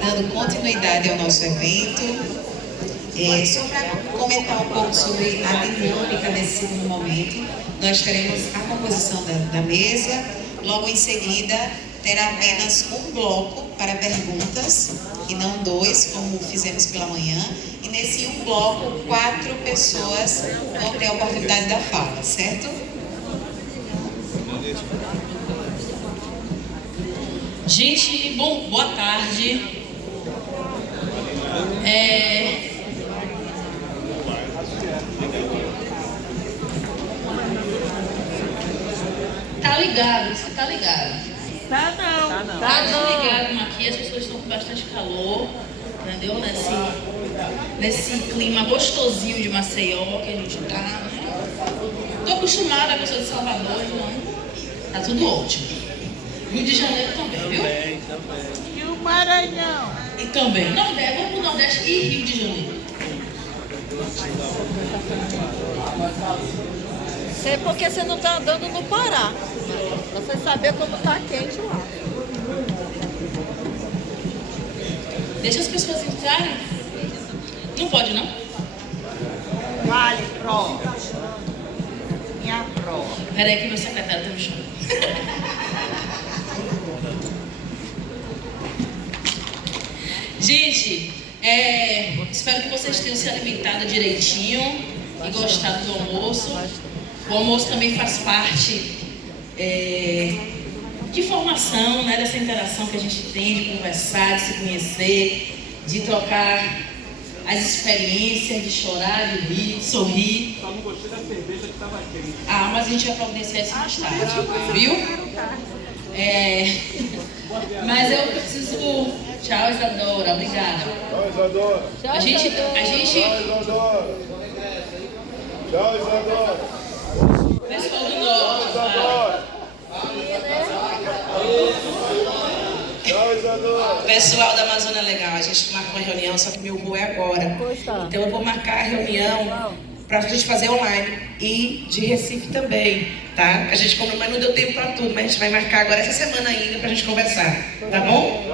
dando continuidade ao nosso evento. Só para comentar um pouco sobre a dinâmica desse segundo momento, nós teremos a composição da mesa, logo em seguida terá apenas um bloco para perguntas, e não dois, como fizemos pela manhã, e nesse um bloco, 4 pessoas vão ter a oportunidade da fala, certo? Gente, boa tarde. Tá ligado, você tá ligado? Tá não. Tá desligado aqui, as pessoas estão com bastante calor, entendeu? Nesse clima gostosinho de Maceió que a gente tá, né? Tô acostumada com a pessoa de Salvador, então tá tudo ótimo. Rio de Janeiro também, viu? E o Maranhão? E também. Nordeste, vamos pro Nordeste e Rio de Janeiro. Sei porque você não tá andando no Pará. Pra você saber como tá quente lá. Deixa as pessoas entrarem. Não pode, não? Vale, Pro. Minha Pro. Peraí que meu secretário tá me chamando. Gente, espero que vocês tenham se alimentado direitinho e gostado do almoço. O almoço também faz parte de formação, né, dessa interação que a gente tem, de conversar, de se conhecer, de trocar as experiências, de chorar, de rir, de sorrir. Só não gostei da cerveja que estava quente. Ah, mas a gente vai providenciar isso mais tarde, viu? Mas eu preciso... Tchau, Isadora. Obrigada. Tchau, Isadora. A gente... Tchau, Isadora. Tchau, Isadora. Pessoal do Norte, Isadora. Tchau, Isadora. Pessoal da Amazônia Legal, a gente marcou uma reunião, só que meu voo é agora. Então eu vou marcar a reunião para a gente fazer online e de Recife também, tá? A gente comprou, mas não deu tempo para tudo, mas a gente vai marcar agora essa semana ainda para a gente conversar, tá bom?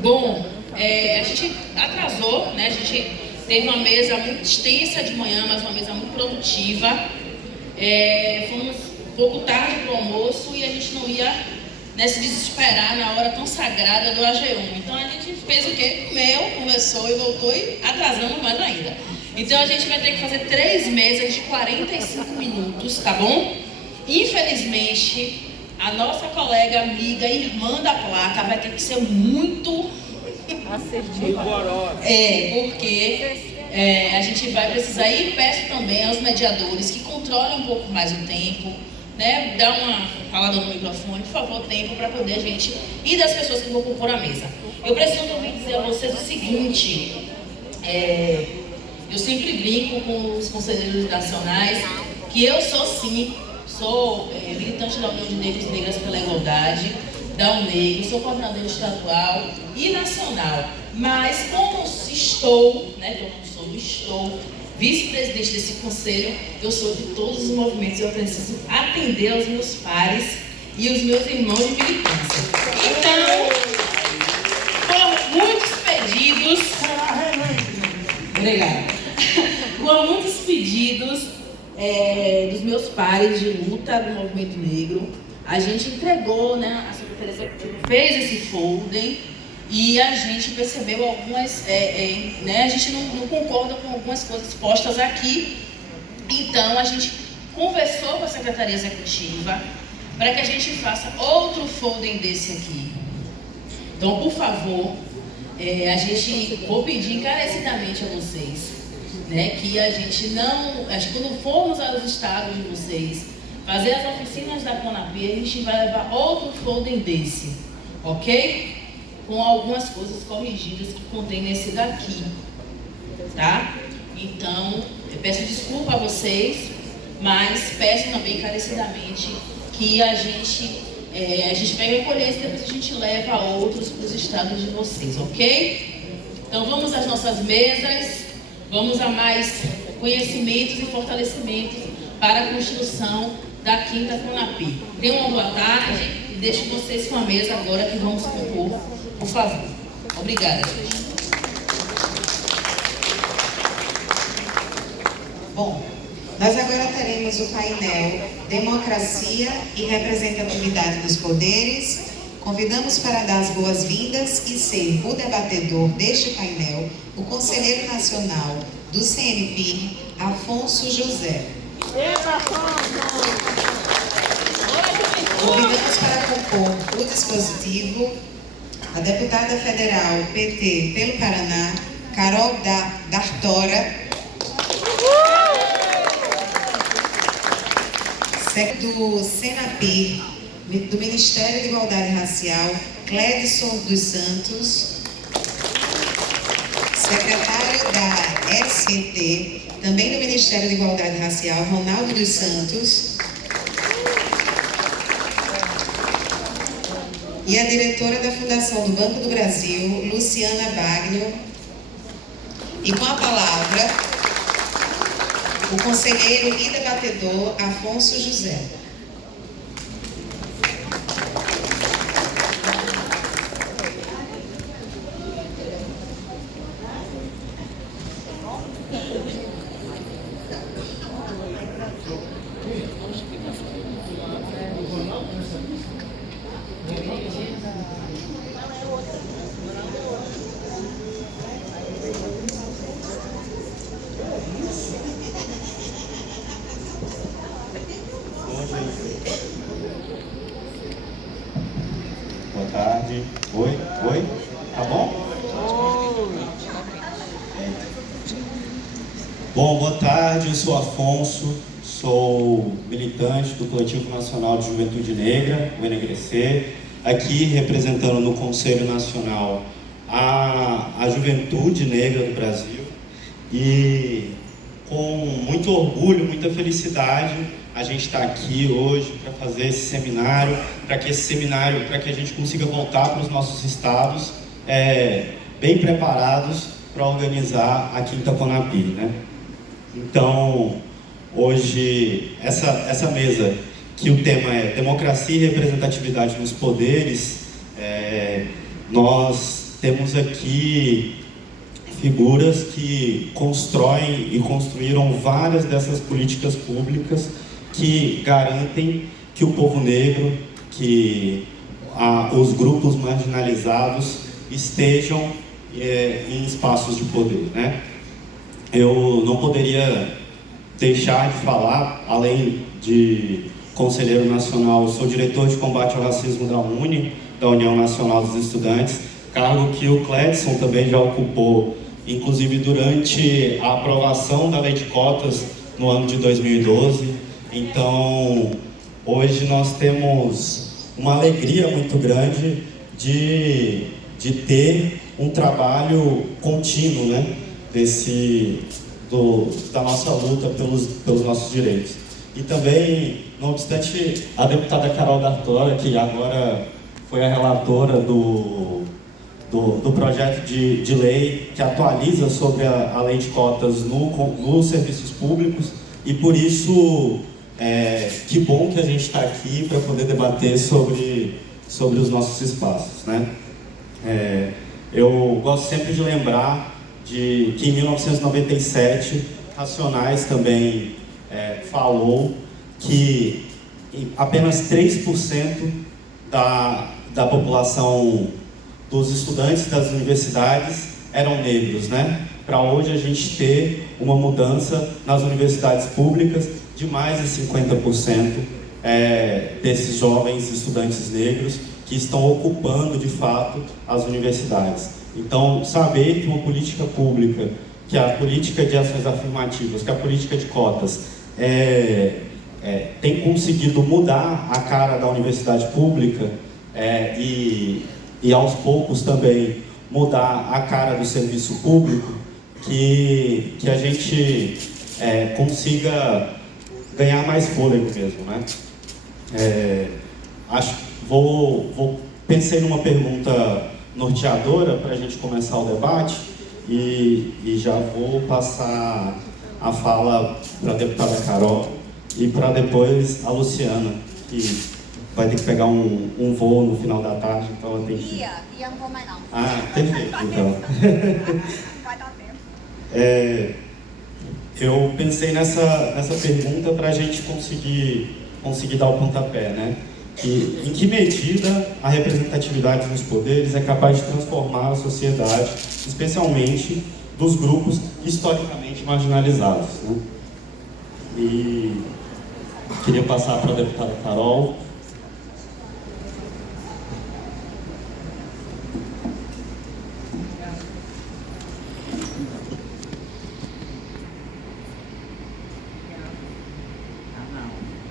Bom, a gente atrasou, né? A gente teve uma mesa muito extensa de manhã, mas uma mesa muito produtiva. Fomos um pouco tarde para o almoço e a gente não ia, né, se desesperar na hora tão sagrada do AG1. Então a gente fez o quê? Comeu, conversou e voltou e atrasamos mais ainda. Então a gente vai ter que fazer 3 mesas de 45 minutos, tá bom? Infelizmente, a nossa colega, amiga, irmã da placa vai ter que ser muito assertiva. Porque a gente vai precisar ir, peço também aos mediadores que controlem um pouco mais o tempo, né? Dá uma falada no microfone, por favor, tempo para poder a gente ir das pessoas que vão compor a mesa. Eu preciso também dizer a vocês o seguinte, eu sempre brinco com os conselheiros nacionais que eu sou militante da União de Negros e Negras pela Igualdade, da UNEG, sou coordenadora estadual e nacional, mas como estou vice-presidente desse conselho, eu sou de todos os movimentos, eu preciso atender aos meus pares e os meus irmãos de militância. Então, por muitos pedidos... Obrigada. Por muitos pedidos dos meus pares de luta do movimento negro, a gente entregou, né, a Secretaria Executiva fez esse folder e a gente percebeu algumas, a gente não concorda com algumas coisas postas aqui. Então a gente conversou com a Secretaria Executiva para que a gente faça outro folder desse aqui. Então, por favor, vou pedir encarecidamente a vocês, né, que a gente não, quando formos aos estados de vocês, fazer as oficinas da CONAPI, a gente vai levar outro folder desse, ok? Com algumas coisas corrigidas que contém nesse daqui, tá? Então, eu peço desculpa a vocês, mas peço também encarecidamente que a gente pega a colheita e depois a gente leva outros para os estados de vocês, ok? Então, vamos às nossas mesas, vamos a mais conhecimentos e fortalecimentos para a construção da Quinta Conapi. Tenham uma boa tarde e deixo vocês com a mesa agora que vamos compor, por favor. Obrigada, gente. Bom, nós agora teremos o painel Democracia e Representatividade dos Poderes. Convidamos para dar as boas-vindas e ser o debatedor deste painel, o Conselheiro Nacional do CNPIR, Afonso José. Convidamos para compor o dispositivo a deputada federal PT pelo Paraná, Carol D'Artora, do Senapir, do Ministério de Igualdade Racial, Clédson dos Santos, secretário da SET, também do Ministério de Igualdade Racial, Ronaldo dos Santos, e a diretora da Fundação do Banco do Brasil, Luciana Bagno. E com a palavra, o conselheiro e debatedor Afonso José. Boa tarde. Oi? Tá bom? Bom, boa tarde. Eu sou Afonso, sou militante do Coletivo Nacional de Juventude Negra, o Enegrecer, aqui representando no Conselho Nacional a juventude negra do Brasil e com muito orgulho, muita felicidade, a gente está aqui hoje para fazer esse seminário, para que a gente consiga voltar para os nossos estados bem preparados para organizar a Quinta Conapi, né? Então, hoje, essa mesa, que o tema é Democracia e Representatividade nos Poderes, nós temos aqui figuras que constroem e construíram várias dessas políticas públicas que garantem que o povo negro, que os grupos marginalizados estejam em espaços de poder, né? Eu não poderia deixar de falar, além de conselheiro nacional, sou diretor de combate ao racismo da UNE, da União Nacional dos Estudantes, cargo que o Clédson também já ocupou, inclusive durante a aprovação da Lei de Cotas no ano de 2012. Então, hoje nós temos uma alegria muito grande de ter um trabalho contínuo, né, da nossa luta pelos nossos direitos. E também, não obstante, a deputada Carol D'Artora, que agora foi a relatora do projeto de lei que atualiza sobre a lei de cotas nos serviços públicos, e por isso que bom que a gente está aqui para poder debater sobre os nossos espaços, né? Eu gosto sempre de lembrar que em 1997 Racionais também falou que apenas 3% da população dos estudantes das universidades eram negros, né? Para hoje a gente ter uma mudança nas universidades públicas de mais de 50% desses jovens estudantes negros que estão ocupando de fato as universidades. Então, saber que uma política pública, que a política de ações afirmativas, que a política de cotas tem conseguido mudar a cara da universidade pública e aos poucos também mudar a cara do serviço público, que a gente consiga ganhar mais fôlego mesmo, né? Pensei numa pergunta norteadora para a gente começar o debate e já vou passar a fala para a deputada Carol, e para depois a Luciana, que vai ter que pegar um voo no final da tarde, então ela tem que... Ia, não vou mais não. Ah, perfeito, então. Vai dar tempo. Eu pensei nessa pergunta para a gente conseguir dar o pontapé, né? Em que medida a representatividade nos poderes é capaz de transformar a sociedade, especialmente dos grupos historicamente marginalizados, né? E queria passar para a deputada Carol.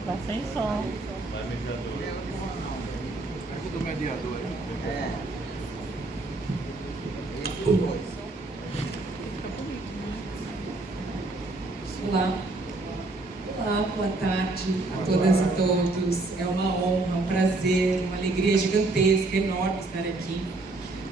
Vai sem som. Ajuda o mediador. Olá. Olá, boa tarde a todas e todos. É uma honra, um prazer, uma alegria gigantesca, enorme estar aqui.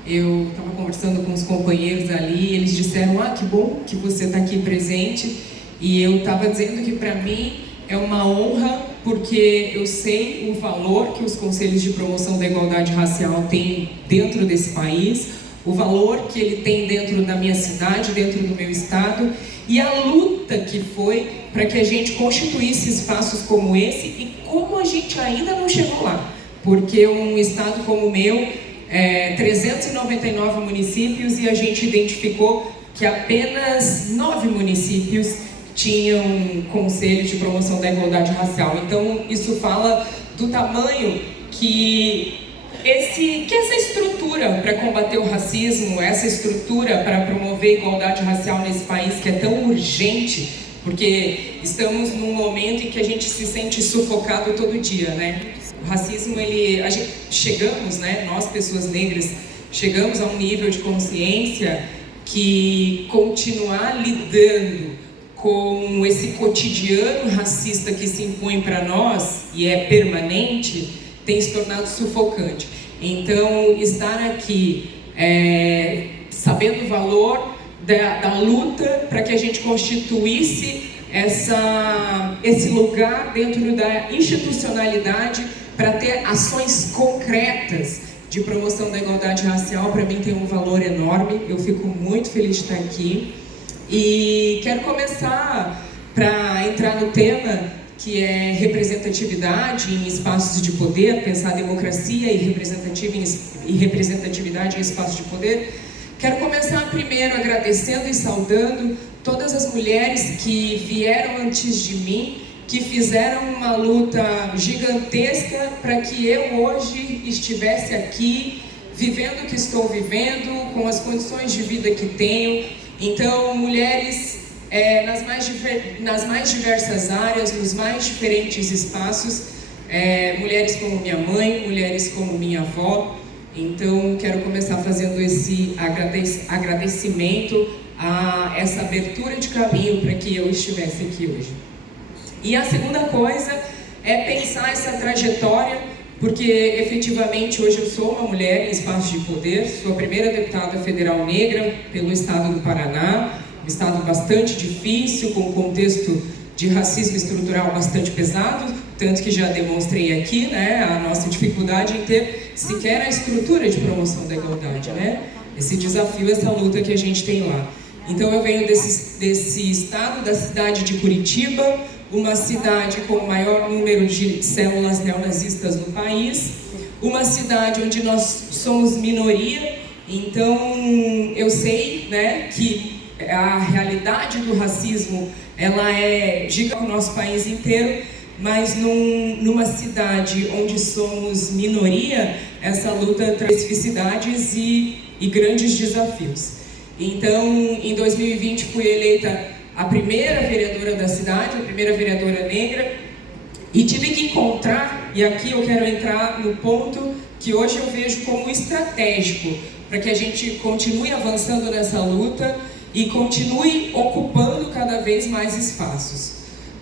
Eu estava conversando com os companheiros ali, eles disseram, que bom que você está aqui presente. E eu estava dizendo que para mim é uma honra, porque eu sei o valor que os Conselhos de Promoção da Igualdade Racial têm dentro desse país, o valor que ele tem dentro da minha cidade, dentro do meu estado, e a luta que foi para que a gente constituísse espaços como esse e como a gente ainda não chegou lá. Porque um estado como o meu, 399 municípios, e a gente identificou que apenas 9 municípios tinham conselho de promoção da igualdade racial. Então, isso fala do tamanho que essa estrutura para combater o racismo, essa estrutura para promover a igualdade racial nesse país que é tão urgente, porque estamos num momento em que a gente se sente sufocado todo dia, né? O racismo, chegamos, né? Nós, pessoas negras, chegamos a um nível de consciência que continuar lidando com esse cotidiano racista que se impõe para nós e é permanente, tem se tornado sufocante. Então, estar aqui sabendo o valor da luta para que a gente constituísse esse lugar dentro da institucionalidade para ter ações concretas de promoção da igualdade racial, para mim tem um valor enorme. Eu fico muito feliz de estar aqui. E quero começar para entrar no tema que é representatividade em espaços de poder, pensar democracia e representatividade em espaços de poder. Quero começar primeiro agradecendo e saudando todas as mulheres que vieram antes de mim, que fizeram uma luta gigantesca para que eu hoje estivesse aqui, vivendo o que estou vivendo, com as condições de vida que tenho. Então, mulheres nas mais diversas áreas, nos mais diferentes espaços, mulheres como minha mãe, mulheres como minha avó. Então, quero começar fazendo esse agradecimento a essa abertura de caminho para que eu estivesse aqui hoje. E a segunda coisa é pensar essa trajetória, porque efetivamente hoje eu sou uma mulher em espaços de poder, sou a primeira deputada federal negra pelo estado do Paraná, um estado bastante difícil, com um contexto de racismo estrutural bastante pesado, tanto que já demonstrei aqui, né, a nossa dificuldade em ter sequer a estrutura de promoção da igualdade, né, esse desafio, essa luta que a gente tem lá. Então eu venho desse estado, da cidade de Curitiba, uma cidade com o maior número de células neonazistas no país, uma cidade onde nós somos minoria. Então eu sei, né, que a realidade do racismo ela é gigante no nosso país inteiro, mas numa cidade onde somos minoria, essa luta traz especificidades e grandes desafios. Então, em 2020 fui eleita a primeira vereadora da cidade, a primeira vereadora negra, e tive que encontrar, e aqui eu quero entrar no ponto que hoje eu vejo como estratégico, para que a gente continue avançando nessa luta e continue ocupando cada vez mais espaços.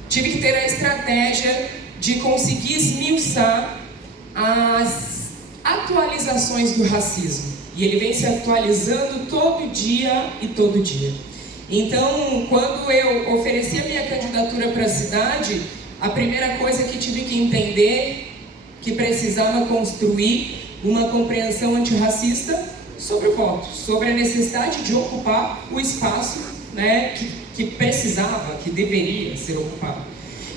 Tive que ter a estratégia de conseguir esmiuçar as atualizações do racismo. E ele vem se atualizando todo dia e todo dia. Então, quando eu ofereci a minha candidatura para a cidade, a primeira coisa que tive que entender que precisava construir uma compreensão antirracista sobre o voto, sobre a necessidade de ocupar o espaço, né, que precisava, que deveria ser ocupado.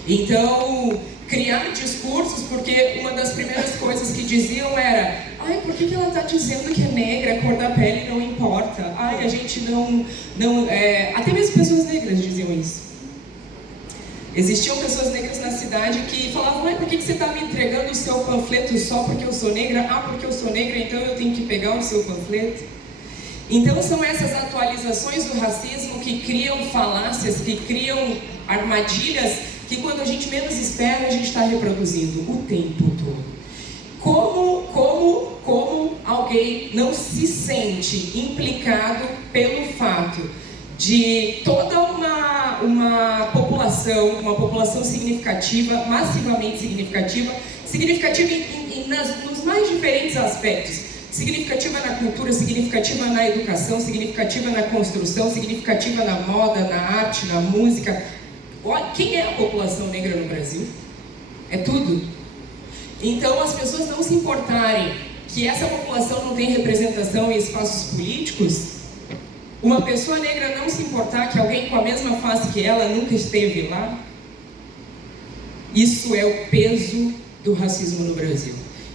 Então, criar discursos, porque uma das primeiras coisas que diziam era: ai, por que ela está dizendo que é negra, a cor da pele não importa? Ai, a gente não... Até mesmo pessoas negras diziam isso. Existiam pessoas negras na cidade que falavam: ai, por que você está me entregando o seu panfleto só porque eu sou negra? Ah, porque eu sou negra, então eu tenho que pegar o seu panfleto? Então são essas atualizações do racismo que criam falácias, que criam armadilhas, que quando a gente menos espera, a gente está reproduzindo o tempo todo. Como alguém não se sente implicado pelo fato de toda uma população significativa, massivamente significativa nos mais diferentes aspectos. Significativa na cultura, significativa na educação, significativa na construção, significativa na moda, na arte, na música. Olha, quem é a população negra no Brasil? É tudo. Então, as pessoas não se importarem que essa população não tem representação em espaços políticos, uma pessoa negra não se importar que alguém com a mesma face que ela nunca esteve lá, isso é o peso do racismo no Brasil.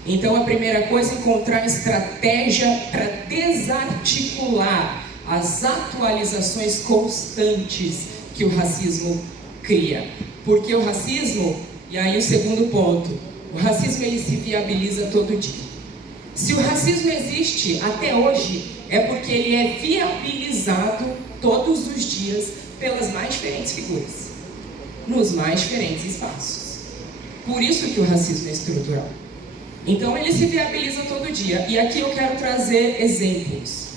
Então, a primeira coisa é encontrar estratégia para desarticular as atualizações constantes que o racismo cria. Porque o racismo, e aí o segundo ponto, o racismo ele se viabiliza todo dia. Se o racismo existe até hoje, é porque ele é viabilizado todos os dias pelas mais diferentes figuras, nos mais diferentes espaços. Por isso que o racismo é estrutural. Então ele se viabiliza todo dia. E aqui eu quero trazer exemplos.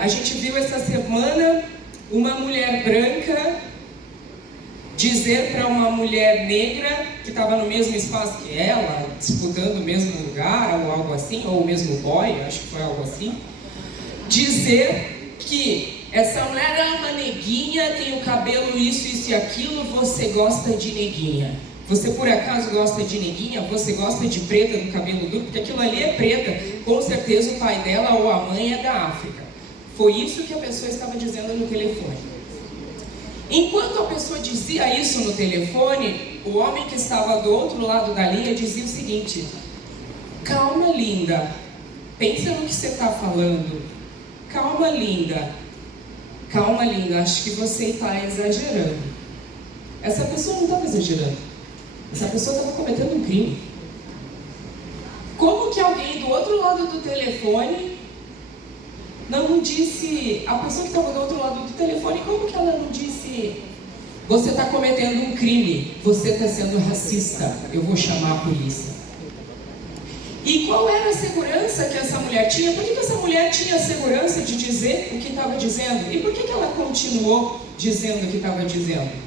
A gente viu essa semana uma mulher branca dizer para uma mulher negra que estava no mesmo espaço que ela, disputando o mesmo lugar ou algo assim, ou o mesmo boy, acho que foi algo assim, dizer que essa mulher é uma neguinha, tem o cabelo isso e aquilo, você gosta de neguinha. Você por acaso gosta de neguinha? Você gosta de preta do cabelo duro? Porque aquilo ali é preta. Com certeza o pai dela ou a mãe é da África. Foi isso que a pessoa estava dizendo no telefone. Enquanto a pessoa dizia isso no telefone, o homem que estava do outro lado da linha dizia o seguinte: calma, linda. Pensa no que você está falando. Calma, linda. Calma, linda. Acho que você está exagerando. Essa pessoa não estava exagerando. Essa pessoa estava cometendo um crime. Como que alguém do outro lado do telefone não disse... A pessoa que estava do outro lado do telefone, como que ela não disse: você está cometendo um crime, você está sendo racista, eu vou chamar a polícia? E qual era a segurança que essa mulher tinha? Por que essa mulher tinha a segurança de dizer o que estava dizendo? E por que ela continuou dizendo o que estava dizendo?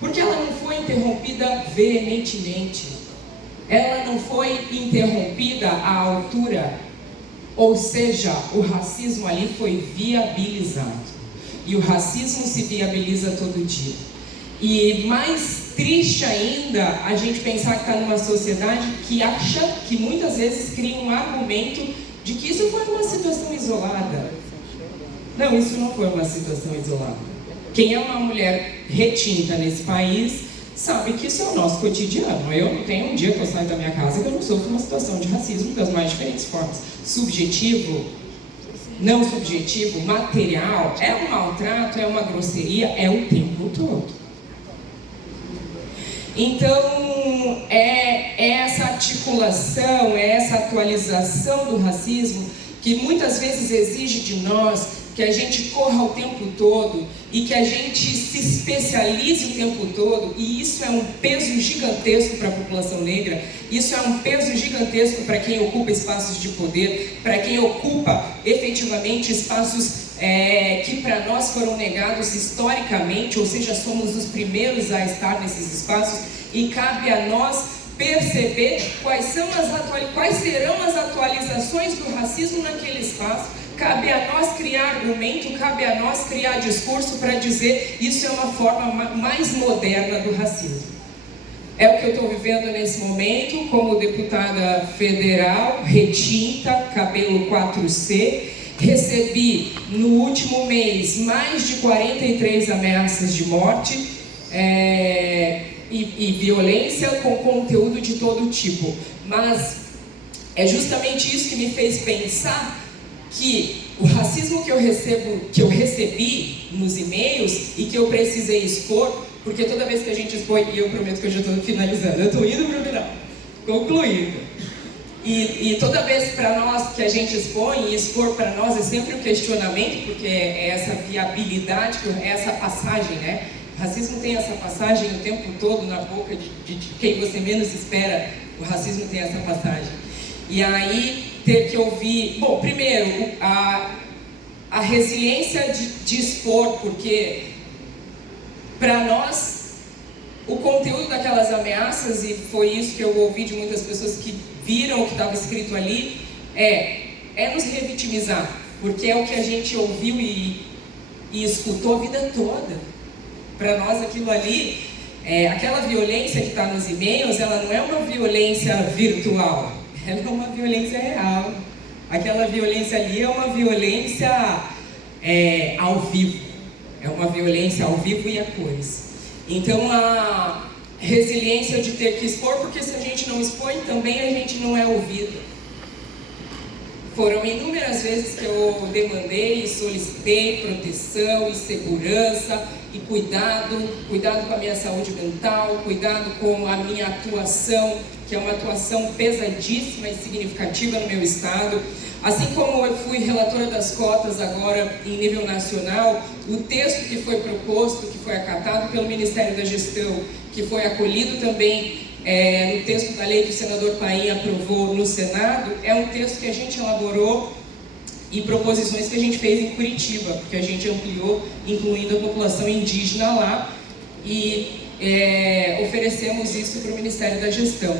Porque ela não foi interrompida veementemente. Ela não foi interrompida à altura. Ou seja, o racismo ali foi viabilizado. E o racismo se viabiliza todo dia. E mais triste ainda a gente pensar que está numa sociedade que acha, que muitas vezes cria um argumento de que isso foi uma situação isolada. Não, isso não foi uma situação isolada. Quem é uma mulher retinta nesse país sabe que isso é o nosso cotidiano. Eu não tenho um dia que eu saio da minha casa que eu não sofro uma situação de racismo das mais diferentes formas. Subjetivo, não subjetivo, material, é um maltrato, é uma grosseria, é o tempo todo. Então, é essa articulação, é essa atualização do racismo que muitas vezes exige de nós que a gente corra o tempo todo e que a gente se especialize o tempo todo, e isso é um peso gigantesco para a população negra, isso é um peso gigantesco para quem ocupa espaços de poder, para quem ocupa efetivamente espaços que para nós foram negados historicamente, ou seja, somos os primeiros a estar nesses espaços, e cabe a nós perceber quais serão as atualizações do racismo naquele espaço. Cabe a nós criar argumento, cabe a nós criar discurso para dizer isso é uma forma mais moderna do racismo. É o que eu estou vivendo nesse momento, como deputada federal, retinta, cabelo 4C. Recebi, no último mês, mais de 43 ameaças de morte e violência com conteúdo de todo tipo. Mas é justamente isso que me fez pensar que o racismo que eu recebi nos e-mails e que eu precisei expor, porque toda vez que a gente expõe, e eu prometo que eu já estou finalizando, eu estou indo para o final, concluindo. E toda vez para nós que a gente expõe, e expor para nós é sempre um questionamento, porque é essa viabilidade, é essa passagem, né? O racismo tem essa passagem o tempo todo na boca de quem você menos espera, o racismo tem essa passagem. E aí ter que ouvir, bom, primeiro, a resiliência de expor, porque para nós o conteúdo daquelas ameaças, e foi isso que eu ouvi de muitas pessoas que viram o que estava escrito ali, é nos revitimizar, porque é o que a gente ouviu e escutou a vida toda. Para nós aquilo ali, aquela violência que está nos e-mails, ela não é uma violência virtual, ela é uma violência real. Aquela violência ali é uma violência ao vivo, é uma violência ao vivo e a cores. Então a resiliência de ter que expor, porque se a gente não expõe, também a gente não é ouvido. Foram inúmeras vezes que eu demandei e solicitei proteção e segurança e cuidado com a minha saúde mental, cuidado com a minha atuação, que é uma atuação pesadíssima e significativa no meu estado. Assim como eu fui relatora das cotas agora em nível nacional, o texto que foi proposto, que foi acatado pelo Ministério da Gestão, que foi acolhido também no texto da lei que o senador Paim aprovou no Senado, é um texto que a gente elaborou e proposições que a gente fez em Curitiba, porque a gente ampliou, incluindo a população indígena lá, e oferecemos isso para o Ministério da Gestão.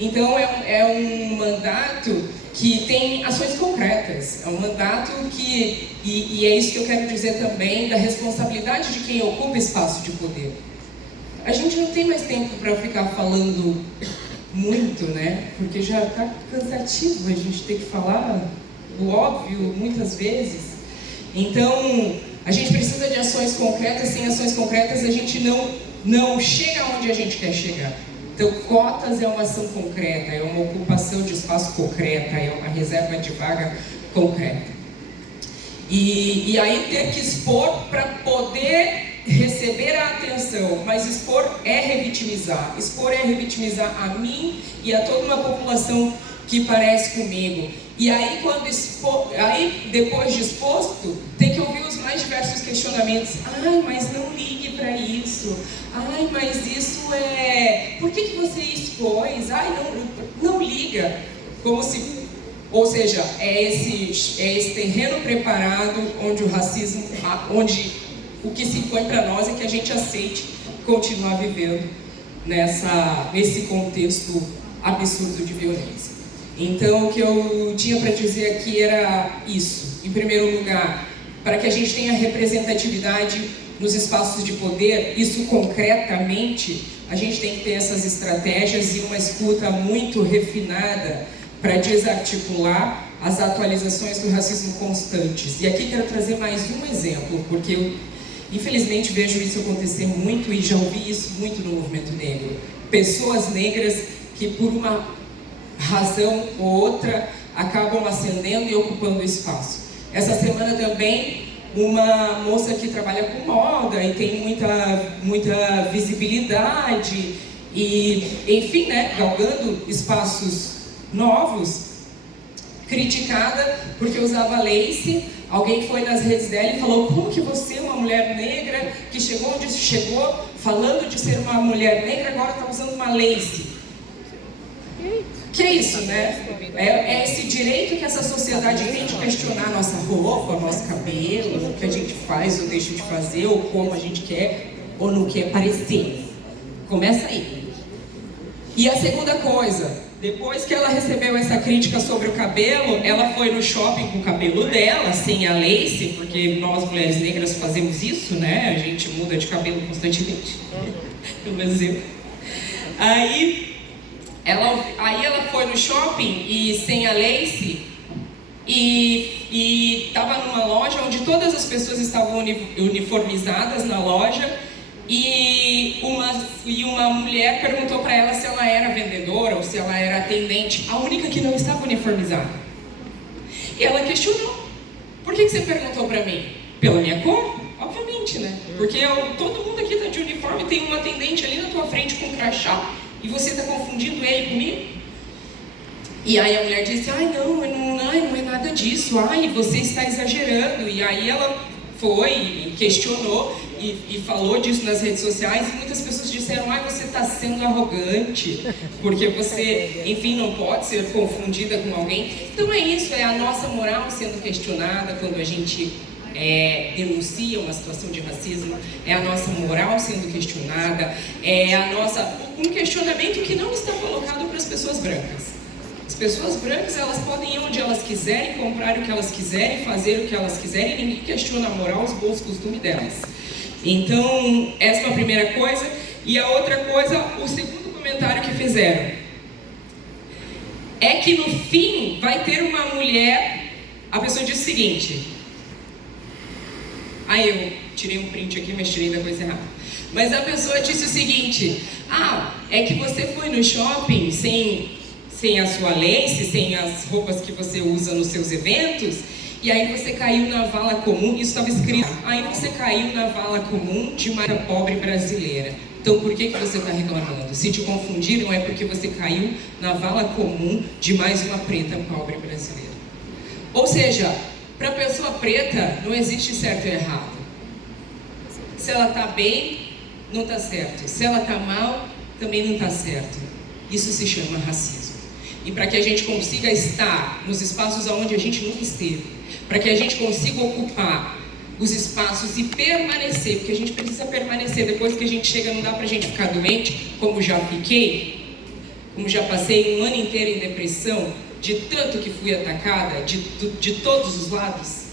Então é um mandato que tem ações concretas, é um mandato que, e é isso que eu quero dizer também, da responsabilidade de quem ocupa espaço de poder. A gente não tem mais tempo para ficar falando muito, né? Porque já está cansativo a gente ter que falar o óbvio muitas vezes. Então, a gente precisa de ações concretas. Sem ações concretas, a gente não chega onde a gente quer chegar. Então, cotas é uma ação concreta, é uma ocupação de espaço concreta, é uma reserva de vaga concreta. E aí ter que expor para poder receber a atenção, mas expor é revitimizar. Expor é revitimizar a mim e a toda uma população que parece comigo. E aí, depois de exposto, tem que ouvir os mais diversos questionamentos. Ai, mas não ligue para isso. Ai, mas isso por que você expôs? Ai, não liga. Como se... Ou seja, é esse terreno preparado onde o racismo... onde o que se impõe para nós é que a gente aceite continuar vivendo nesse contexto absurdo de violência. Então, o que eu tinha para dizer aqui era isso. Em primeiro lugar, para que a gente tenha representatividade nos espaços de poder, isso concretamente, a gente tem que ter essas estratégias e uma escuta muito refinada para desarticular as atualizações do racismo constantes. E aqui quero trazer mais um exemplo, porque eu, infelizmente, vejo isso acontecer muito e já ouvi isso muito no movimento negro. Pessoas negras que, por uma razão ou outra, acabam ascendendo e ocupando espaço. Essa semana também, uma moça que trabalha com moda e tem muita visibilidade e, enfim, né, galgando espaços novos, criticada porque usava lace. Alguém foi nas redes dela e falou: como que você, uma mulher negra, que chegou onde chegou, falando de ser uma mulher negra, agora está usando uma lace? Que é isso, né? É esse direito que essa sociedade tem de questionar nossa roupa, nosso cabelo, o que a gente faz ou deixa de fazer, ou como a gente quer ou não quer parecer. Começa aí. E a segunda coisa, depois que ela recebeu essa crítica sobre o cabelo, ela foi no shopping com o cabelo dela, sem a lace, porque nós mulheres negras fazemos isso, né? A gente muda de cabelo constantemente. No Brasil. Aí ela foi no shopping e sem a Lace e estava numa loja onde todas as pessoas estavam uniformizadas na loja e uma mulher perguntou para ela se ela era vendedora ou se ela era atendente, a única que não estava uniformizada. E ela questionou: por que você perguntou para mim? Pela minha cor? Obviamente, né? Porque todo mundo aqui está de uniforme, tem um atendente ali na tua frente com crachá e você está confundindo ele comigo? E aí a mulher disse: não é nada disso, você está exagerando. E aí ela foi e questionou e falou disso nas redes sociais e muitas pessoas disseram: você está sendo arrogante, porque você, enfim, não pode ser confundida com alguém. Então é isso, é a nossa moral sendo questionada quando a gente denuncia uma situação de racismo, é a nossa moral sendo questionada, é um questionamento que não está colocado para as pessoas brancas. As pessoas brancas, elas podem ir onde elas quiserem, comprar o que elas quiserem, fazer o que elas quiserem, e ninguém questiona a moral, os bons costumes delas. Então, essa é a primeira coisa. E a outra coisa, o segundo comentário que fizeram, é que no fim vai ter uma mulher, a pessoa disse o seguinte, eu tirei um print aqui, mas tirei da coisa errada. Mas a pessoa disse o seguinte: é que você foi no shopping sem a sua lace, sem as roupas que você usa nos seus eventos, e aí você caiu na vala comum, isso estava escrito, aí você caiu na vala comum de uma pobre brasileira. Então por que você está reclamando? Se te confundiram é porque você caiu na vala comum de mais uma preta pobre brasileira. Ou seja, para a pessoa preta não existe certo e errado. Se ela está bem, não está certo. Se ela está mal, também não está certo. Isso se chama racismo. E para que a gente consiga estar nos espaços onde a gente nunca esteve, para que a gente consiga ocupar os espaços e permanecer, porque a gente precisa permanecer. Depois que a gente chega, não dá para a gente ficar doente, como já fiquei, como já passei um ano inteiro em depressão, de tanto que fui atacada, de todos os lados.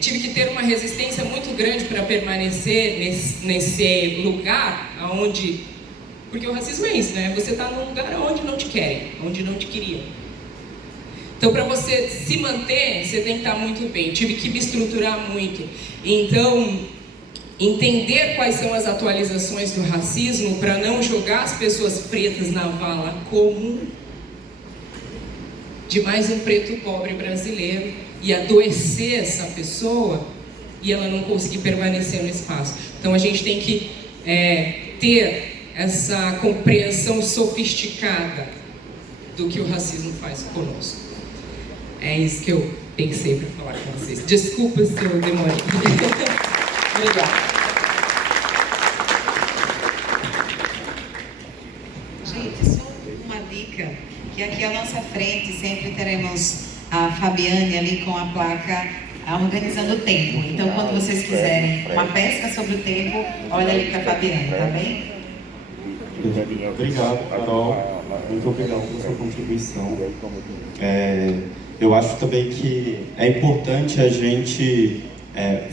Tive que ter uma resistência muito grande para permanecer nesse lugar onde... Porque o racismo é isso, né? Você está num lugar onde não te querem, onde não te queriam. Então, para você se manter, você tem que estar muito bem. Tive que me estruturar muito. Então, entender quais são as atualizações do racismo para não jogar as pessoas pretas na vala comum de mais um preto pobre brasileiro e adoecer essa pessoa e ela não conseguir permanecer no espaço. Então, a gente tem que ter essa compreensão sofisticada do que o racismo faz conosco. É isso que eu pensei para falar com vocês. Desculpa se eu demorei. Obrigada. Gente, só uma dica, que aqui à nossa frente sempre teremos a Fabiane ali com a placa organizando o tempo. Então, quando vocês quiserem uma pesca sobre o tempo, olha ali para a Fabiane, tá bem? Obrigado, Carol. Muito obrigado pela sua contribuição. Eu acho também que é importante a gente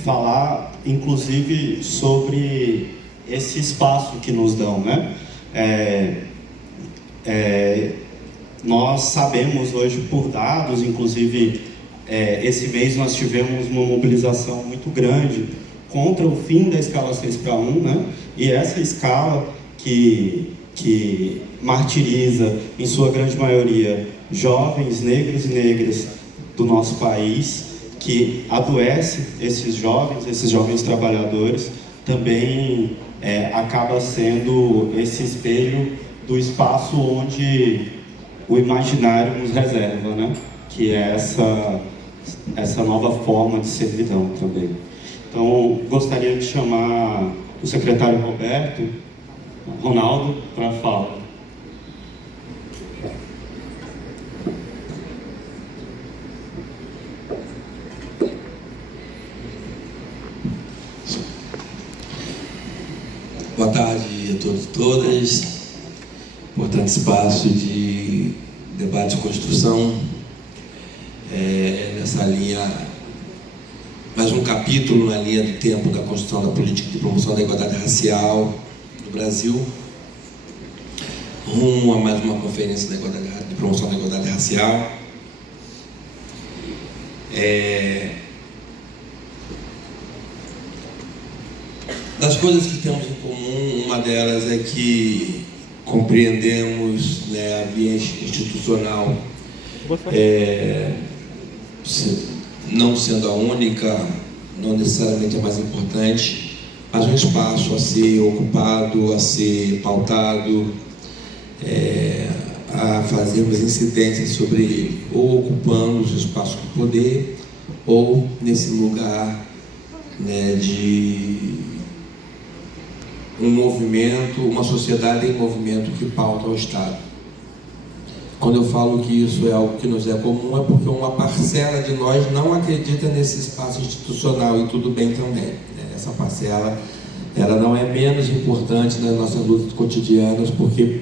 falar, inclusive, sobre esse espaço que nos dão, né? Nós sabemos hoje por dados, inclusive, esse mês nós tivemos uma mobilização muito grande contra o fim da escala 6:1, né? E essa escala que martiriza, em sua grande maioria, jovens negros e negras do nosso país, que adoece esses jovens trabalhadores, também acaba sendo esse espelho do espaço onde o imaginário nos reserva, né? Que é essa nova forma de servidão também. Então, gostaria de chamar o secretário Ronaldo para a fala. Boa tarde a todos e todas. Importante espaço de debate e construção. Nessa linha, mais um capítulo na linha do tempo da construção da política de promoção da igualdade racial do Brasil, rumo a mais uma conferência de promoção da igualdade racial. Das coisas que temos em comum, uma delas é que compreendemos, né, a via institucional não sendo a única, não necessariamente a mais importante, mas um espaço a ser ocupado, a ser pautado, a fazermos incidências sobre ele, ou ocupando os espaços de poder, ou nesse lugar, né, de um movimento, uma sociedade em movimento que pauta o Estado. Quando eu falo que isso é algo que nos é comum, é porque uma parcela de nós não acredita nesse espaço institucional, e tudo bem também. Essa parcela, ela não é menos importante nas nossas lutas cotidianas, porque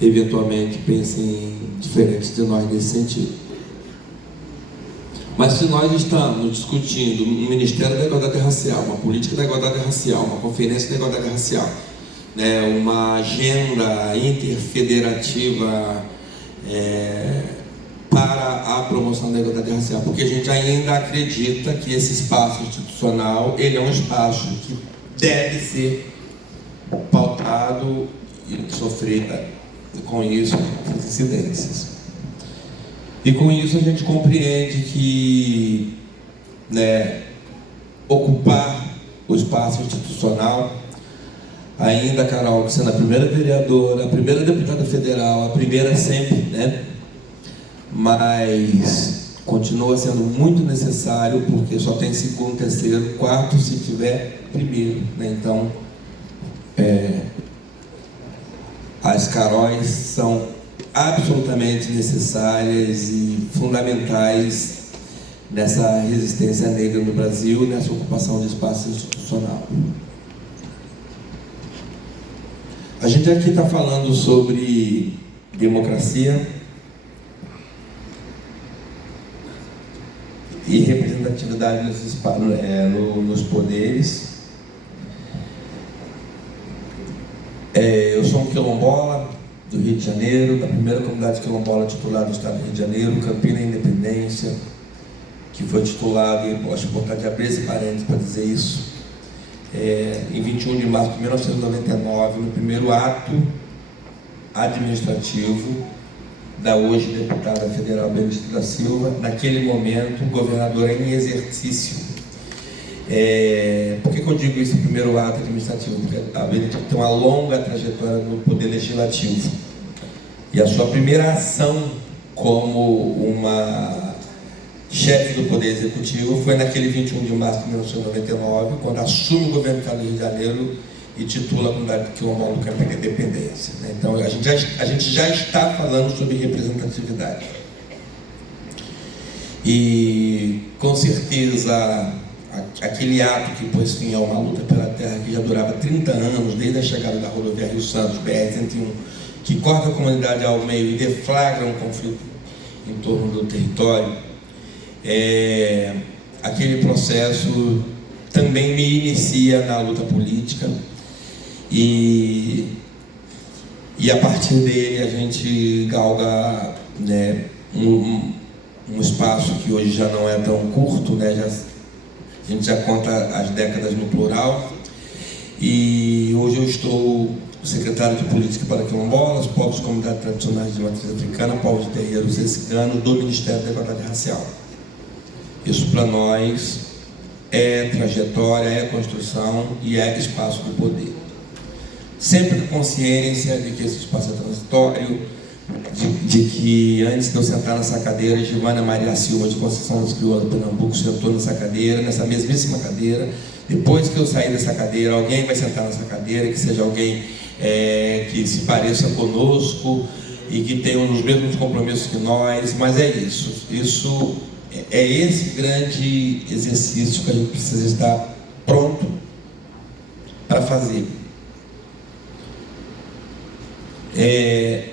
eventualmente pensem diferente de nós nesse sentido. Mas se nós estamos discutindo um Ministério da Igualdade Racial, uma política da igualdade racial, uma conferência da igualdade racial, né, uma agenda interfederativa para a promoção da igualdade racial, porque a gente ainda acredita que esse espaço institucional, ele é um espaço que deve ser pautado e sofrer com isso as incidências. E com isso a gente compreende que, né, ocupar o espaço institucional, ainda, Carol, sendo a primeira vereadora, a primeira deputada federal, a primeira sempre, né, mas continua sendo muito necessário, porque só tem segundo, terceiro, quarto, se tiver primeiro, né? Então, as Caróis são absolutamente necessárias e fundamentais nessa resistência negra no Brasil, nessa ocupação de espaço institucional. A gente aqui está falando sobre democracia e representatividade nos poderes. Eu sou um quilombola do Rio de Janeiro, da primeira comunidade quilombola titulada do Estado do Rio de Janeiro, Campina Independência, que foi titulado, e acho importante abrir esse parênteses para dizer isso, em 21 de março de 1999, no primeiro ato administrativo da hoje deputada federal Benedita da Silva, naquele momento governadora em exercício. Por que eu digo isso, primeiro ato administrativo? Porque a Benedita tem uma longa trajetória no Poder Legislativo. E a sua primeira ação como uma chefe do Poder Executivo foi naquele 21 de março de 1999, quando assume o governo do Estado do Rio de Janeiro e titula a comunidade quilombola do Campina Independência. Então, a gente já está falando sobre representatividade. E, com certeza, aquele ato que pôs fim a uma luta pela terra que já durava 30 anos, desde a chegada da rodovia Rio Santos, BR-101, que corta a comunidade ao meio e deflagra um conflito em torno do território, aquele processo também me inicia na luta política e a partir dele a gente galga, né, um espaço que hoje já não é tão curto, né, a gente já conta as décadas no plural, e hoje eu estou secretário de Política para Quilombolas, povos e comunidades tradicionais de matriz africana, povos de terreiros e cigano do Ministério da Igualdade Racial. Isso para nós é trajetória, é construção e é espaço de poder. Sempre com consciência de que esse espaço é transitório, de que antes de eu sentar nessa cadeira, Giovana Maria Silva de Conceição das Crioulas, Pernambuco, sentou nessa cadeira, nessa mesmíssima cadeira. Depois que eu sair dessa cadeira, alguém vai sentar nessa cadeira, que seja alguém que se pareça conosco e que tenha os mesmos compromissos que nós, mas é isso. Isso é esse grande exercício que a gente precisa estar pronto para fazer.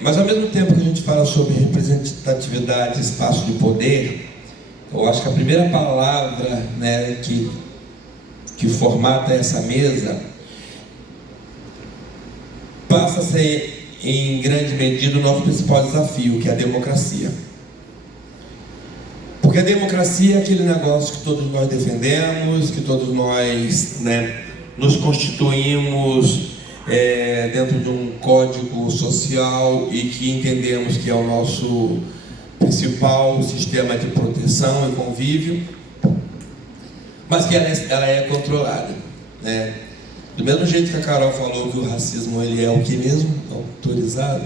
Mas ao mesmo tempo que a gente fala sobre representatividade, espaço de poder, eu acho que a primeira palavra, né, que formata essa mesa passa a ser, em grande medida, o nosso principal desafio, que é a democracia. Porque a democracia é aquele negócio que todos nós defendemos, que todos nós, né, nos constituímos dentro de um código social e que entendemos que é o nosso principal sistema de proteção e convívio, mas que ela é controlada, né? Do mesmo jeito que a Carol falou que o racismo ele é o que mesmo? Autorizado?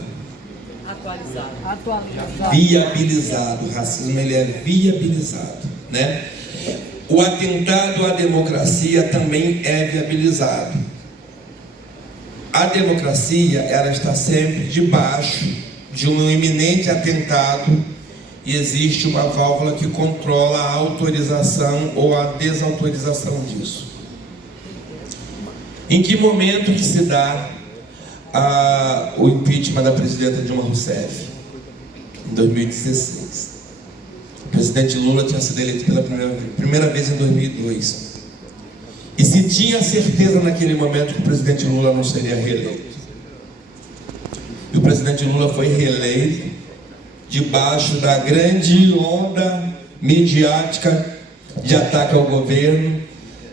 Atualizado. Viabilizado. O racismo ele é viabilizado, né? O atentado à democracia também é viabilizado. A democracia, ela está sempre debaixo de um iminente atentado e existe uma válvula que controla a autorização ou a desautorização disso. Em que momento que se dá o impeachment da presidenta Dilma Rousseff? Em 2016. O presidente Lula tinha sido eleito pela primeira vez em 2002. E se tinha certeza naquele momento que o presidente Lula não seria reeleito. E o presidente Lula foi reeleito debaixo da grande onda midiática de ataque ao governo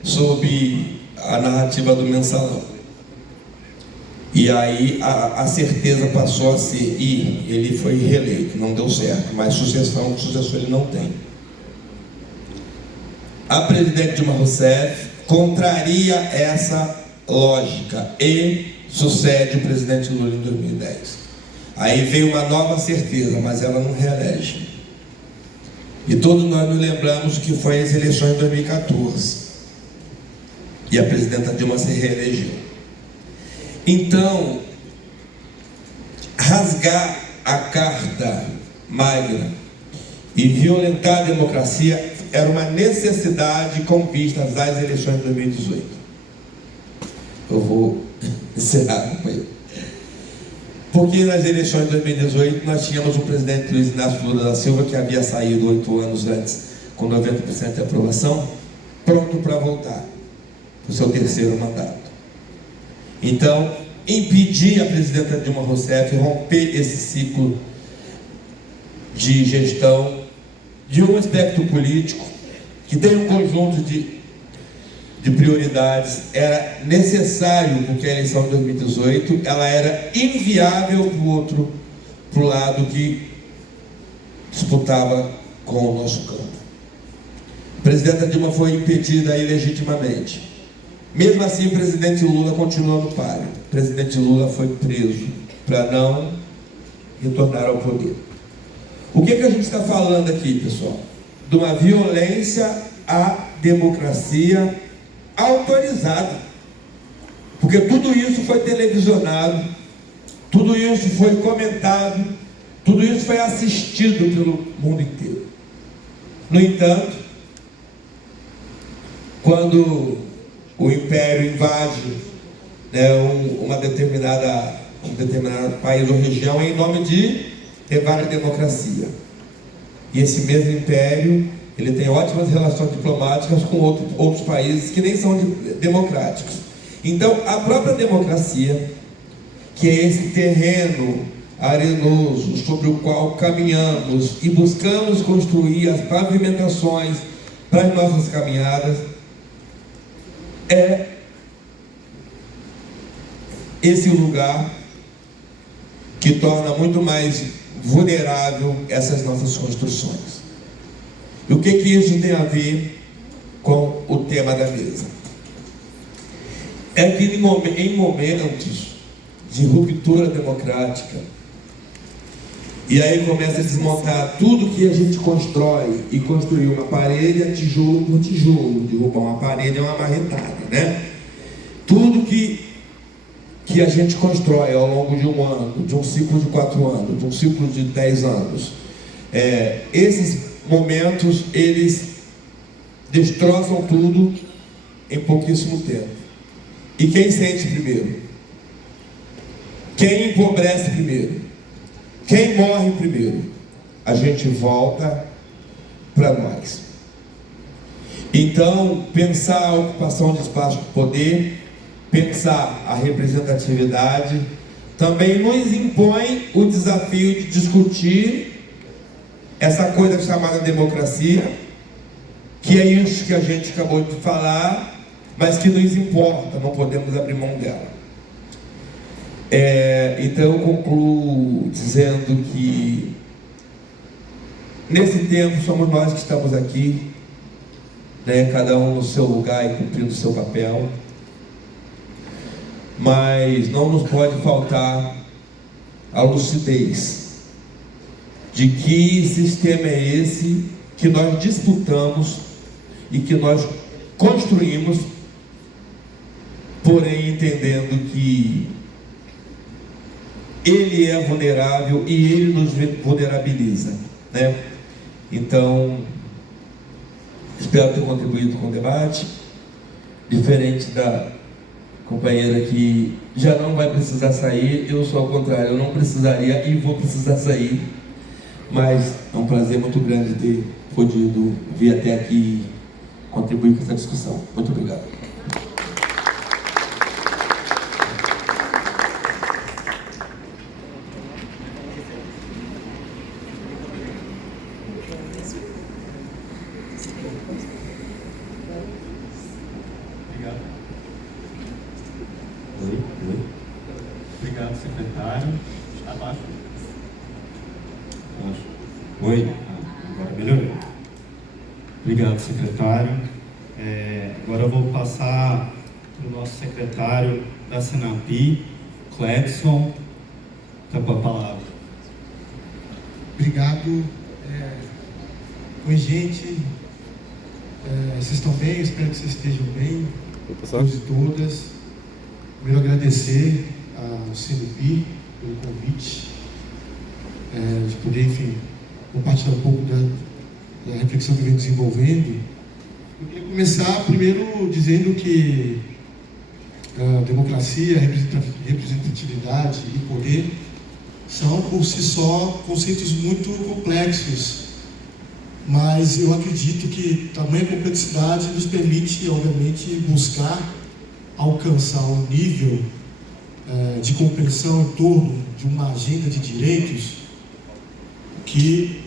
sob a narrativa do mensalão. E aí a certeza passou a ser, e ele foi reeleito, não deu certo, mas sucessor ele não tem. A presidente Dilma Rousseff contraria essa lógica e sucede o presidente Lula em 2010. Aí veio uma nova certeza, mas ela não reelege. E todos nós nos lembramos que foi as eleições de 2014. E a presidenta Dilma se reelegeu. Então, rasgar a Carta Magna e violentar a democracia era uma necessidade com vistas às eleições de 2018. Eu vou encerrar com ele. Porque nas eleições de 2018 nós tínhamos o presidente Luiz Inácio Lula da Silva, que havia saído 8 anos antes, com 90% de aprovação, pronto para voltar para o seu terceiro mandato. Então, impedir a presidenta Dilma Rousseff romper esse ciclo de gestão de um aspecto político que tem um conjunto de prioridades era necessário, porque a eleição de 2018 ela era inviável para o lado que disputava com o nosso campo. A presidenta Dilma foi impedida ilegitimamente. Mesmo assim, o presidente Lula continua no páreo. O presidente Lula foi preso para não retornar ao poder. O que a gente está falando aqui, pessoal? De uma violência à democracia autorizada. Porque tudo isso foi televisionado, tudo isso foi comentado, tudo isso foi assistido pelo mundo inteiro. No entanto, quando o Império invade, né, um determinado país ou região em nome de levar a democracia. E esse mesmo Império, ele tem ótimas relações diplomáticas com outros países que nem são democráticos. Então, a própria democracia, que é esse terreno arenoso sobre o qual caminhamos e buscamos construir as pavimentações para as nossas caminhadas, é esse lugar que torna muito mais vulnerável essas nossas construções. E o que isso tem a ver com o tema da mesa? É que em momentos de ruptura democrática, e aí começa a desmontar tudo que a gente constrói, e construir uma parede é tijolo por tijolo, derrubar uma parede é uma marretada, né? Tudo que a gente constrói ao longo de um ano, de um ciclo de 4 anos, de um ciclo de 10 anos, esses momentos, eles destroçam tudo em pouquíssimo tempo. E quem sente primeiro? Quem empobrece primeiro? Quem morre primeiro? A gente volta para nós. Então, pensar a ocupação de espaço de poder, pensar a representatividade, também nos impõe o desafio de discutir essa coisa chamada democracia, que é isso que a gente acabou de falar, mas que nos importa, não podemos abrir mão dela. Então eu concluo dizendo que nesse tempo somos nós que estamos aqui, né, cada um no seu lugar e cumprindo o seu papel, mas não nos pode faltar a lucidez de que sistema é esse que nós disputamos e que nós construímos, porém entendendo que ele é vulnerável e ele nos vulnerabiliza, né? Então, espero ter contribuído com o debate, diferente da companheira que já não vai precisar sair. Eu sou ao contrário, eu não precisaria e vou precisar sair, mas é um prazer muito grande ter podido vir até aqui e contribuir com essa discussão. Muito obrigado. Obrigado, secretário. Está abaixo? Oi? Agora melhorou. Obrigado, secretário. Agora eu vou passar para o nosso secretário da Senapi, Cledson. Está com a palavra. Obrigado. Oi, gente. Vocês estão bem? Eu espero que vocês estejam bem. Todos e todas. Primeiro, agradecer ao Senapi pelo convite, de poder, enfim, compartilhar um pouco da reflexão que eu venho desenvolvendo. Eu queria começar primeiro dizendo que democracia, representatividade e poder são por si só conceitos muito complexos, mas eu acredito que tamanha complexidade nos permite, obviamente, buscar alcançar um nível de compreensão em torno de uma agenda de direitos que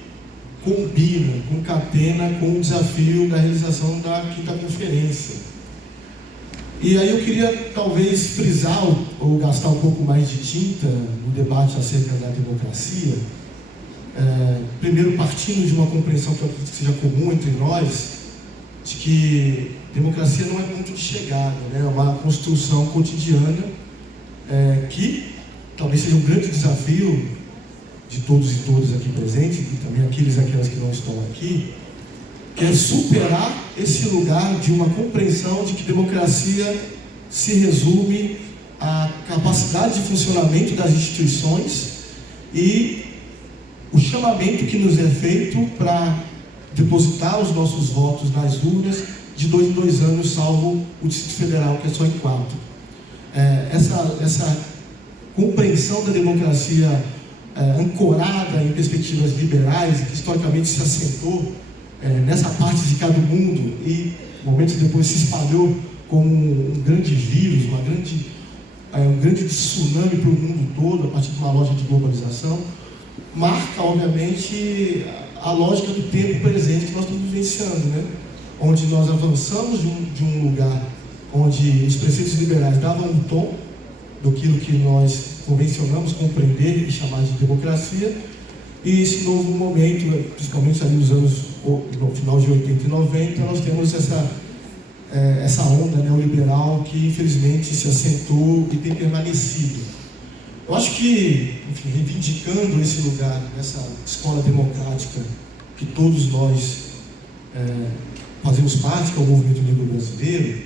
combina, concatena com o desafio da realização da 5ª conferência. E aí eu queria talvez frisar ou gastar um pouco mais de tinta no debate acerca da democracia, primeiro partindo de uma compreensão que eu acredito que seja comum entre nós, de que democracia não é ponto de chegada, né? É uma construção cotidiana que talvez seja um grande desafio de todos e todas aqui presentes, e também aqueles e aquelas que não estão aqui, que é superar esse lugar de uma compreensão de que democracia se resume à capacidade de funcionamento das instituições e o chamamento que nos é feito para depositar os nossos votos nas urnas de 2 em 2 anos, salvo o Distrito Federal, que é só em 4. Essa compreensão da democracia ancorada em perspectivas liberais, que historicamente se assentou nessa parte de cada mundo e momentos depois se espalhou como um grande vírus, um grande tsunami para o mundo todo, a partir de uma lógica de globalização, marca, obviamente, a lógica do tempo presente que nós estamos vivenciando, né? Onde nós avançamos de um lugar onde os preceitos liberais davam um tom daquilo que nós convencionamos compreender e chamar de democracia, e esse novo momento, principalmente ali no final de 80 e 90, nós temos essa onda neoliberal que infelizmente se assentou e tem permanecido. Eu acho que, enfim, reivindicando esse lugar, essa escola democrática que todos nós fazemos parte, que é o movimento negro brasileiro,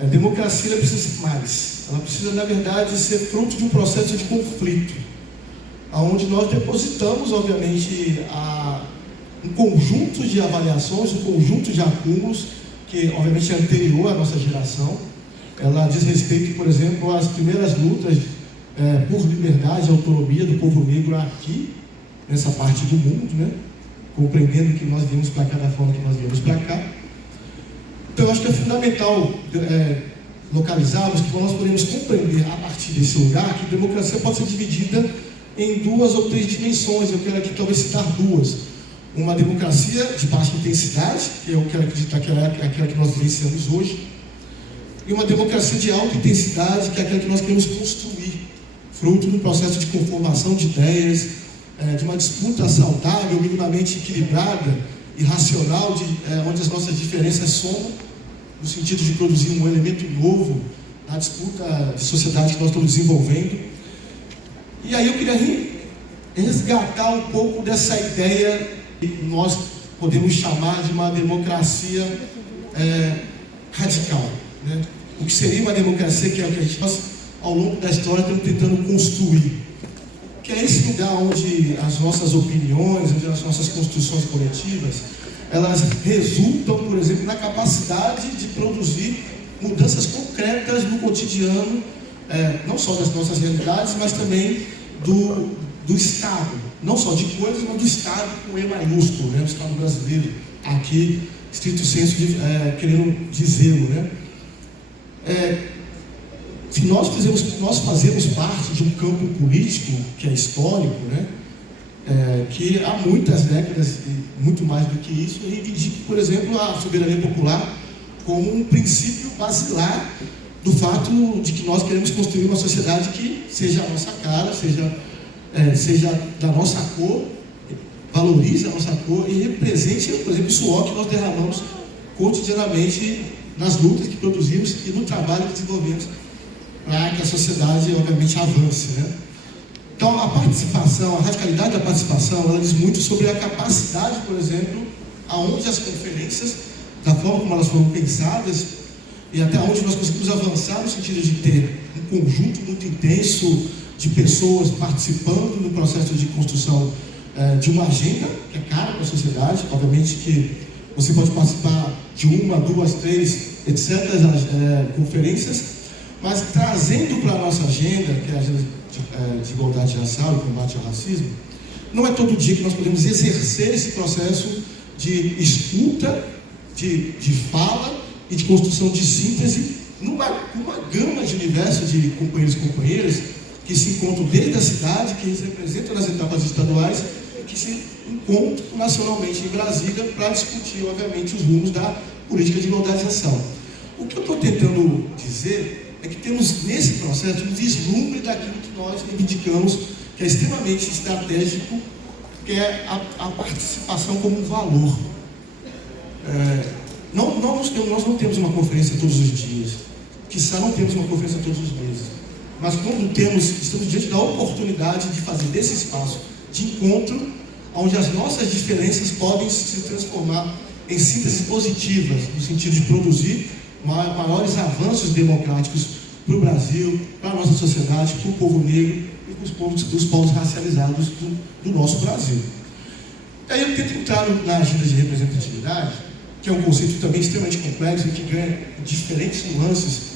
a democracia precisa ser mais. Ela precisa, na verdade, ser fruto de um processo de conflito, onde nós depositamos, obviamente, um conjunto de avaliações, um conjunto de acúmulos, que, obviamente, é anterior à nossa geração. Ela diz respeito, por exemplo, às primeiras lutas por liberdade e autonomia do povo negro aqui, nessa parte do mundo, né? Compreendendo que nós viemos para cá da forma que nós viemos para cá. Então, eu acho que é fundamental localizarmos que nós podemos compreender a partir desse lugar que a democracia pode ser dividida em 2 ou 3 dimensões. Eu quero aqui talvez citar 2. Uma democracia de baixa intensidade, que eu quero acreditar que é aquela que nós vivenciamos hoje, e uma democracia de alta intensidade, que é aquela que nós queremos construir, fruto do processo de conformação de ideias, de uma disputa saudável, minimamente equilibrada e racional, onde as nossas diferenças somam, no sentido de produzir um elemento novo na disputa de sociedade que nós estamos desenvolvendo. E aí eu queria resgatar um pouco dessa ideia que nós podemos chamar de uma democracia radical, né? O que seria uma democracia que é o que nós, ao longo da história, estamos tentando construir, que é esse lugar onde as nossas opiniões, onde as nossas construções coletivas, elas resultam, por exemplo, na capacidade de produzir mudanças concretas no cotidiano, não só das nossas realidades, mas também do Estado, não só de coisas, mas do Estado com E maiúsculo, né? O Estado brasileiro, aqui, estrito senso, querendo dizê-lo, né? Nós fazemos parte de um campo político que é histórico, né? Que há muitas décadas, muito mais do que isso, reivindica, por exemplo, a soberania popular como um princípio basilar do fato de que nós queremos construir uma sociedade que seja a nossa cara, seja da nossa cor, valorize a nossa cor e represente, por exemplo, o suor que nós derramamos cotidianamente nas lutas que produzimos e no trabalho que desenvolvemos para que a sociedade, obviamente, avance, né? Então, a participação, a radicalidade da participação, ela diz muito sobre a capacidade, por exemplo, aonde as conferências, da forma como elas foram pensadas e até onde nós conseguimos avançar no sentido de ter um conjunto muito intenso de pessoas participando no processo de construção de uma agenda que é cara para a sociedade. Obviamente que você pode participar de 1, 2, 3, etc., conferências, mas trazendo para a nossa agenda, que é a agenda de igualdade racial e combate ao racismo, não é todo dia que nós podemos exercer esse processo de escuta, de fala e de construção de síntese numa gama de universo de companheiros e companheiras que se encontram desde a cidade, que se representam nas etapas estaduais e que se encontram nacionalmente em Brasília para discutir, obviamente, os rumos da política de igualdade racial. O que eu estou tentando dizer é que temos nesse processo um vislumbre daquilo que nós reivindicamos, que é extremamente estratégico, que é a participação como um valor. Nós não temos uma conferência todos os dias, quiçá não temos uma conferência todos os meses, mas quando estamos diante da oportunidade de fazer desse espaço de encontro, onde as nossas diferenças podem se transformar em sínteses positivas, no sentido de produzir maiores avanços democráticos para o Brasil, para a nossa sociedade, para o povo negro e para os povos racializados do nosso Brasil. E aí eu tento entrar na agenda de representatividade, que é um conceito também extremamente complexo e que ganha diferentes nuances